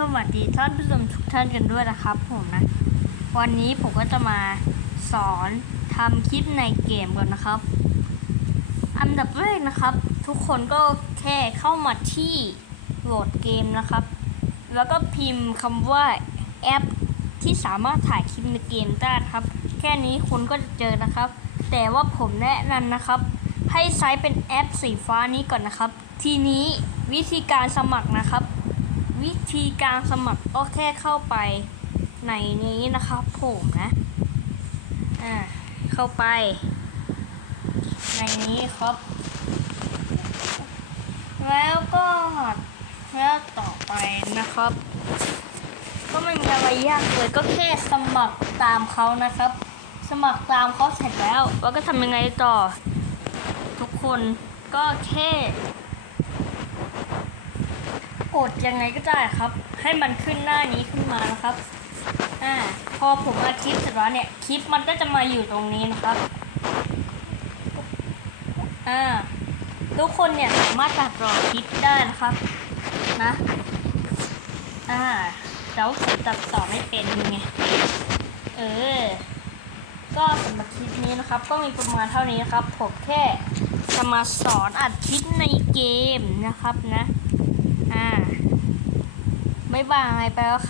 สวัสดีท่านผู้ชมทุกท่านกันด้วยนะครับผมนะ วันนี้ผมก็จะมาสอนทำคลิปในเกมกันนะครับ อันดับแรกนะครับ ทุกคนก็แค่เข้ามาที่โหลดเกมนะครับ แล้วก็พิมพ์คำว่าแอปที่สามารถถ่ายคลิปในเกมได้ครับ แค่นี้คุณก็จะเจอนะครับ แต่ว่าผมแนะนำนะครับ ให้ใช้เป็นแอปสีฟ้านี้ก่อนนะครับ ทีนี้วิธีการสมัครนะครับ วิธีการสมัครก็แค่เข้าไปในนี้นะครับผมนะอ่าเข้าไป ในนี้ครับ แล้วก็แล้วต่อไปนะครับ ก็ไม่มีอะไรยากเลยก็แค่สมัครตามเขานะครับ สมัครตามเขาเสร็จแล้วแล้วก็ทำยังไงต่อ ทุกคนก็แค่ กดยังไงก็ได้ครับ ให้มันขึ้นหน้านี้ขึ้นมานะครับอ่าพอผมอัดคลิปเสร็จแล้วเนี่ยคลิปมันก็จะมาอยู่ตรงนี้นะครับอ่าทุกคนเนี่ยสามารถตัดต่อคลิปได้นะครับนะอ่าแล้วผมตัดต่อไม่เป็นไงเออก็สำหรับคลิปนี้นะครับ ก็มีประมาณเท่านี้นะครับผมแค่จะมาสอนอัดคลิปในเกมนะครับนะ บ๊ายบายไปแล้วครับ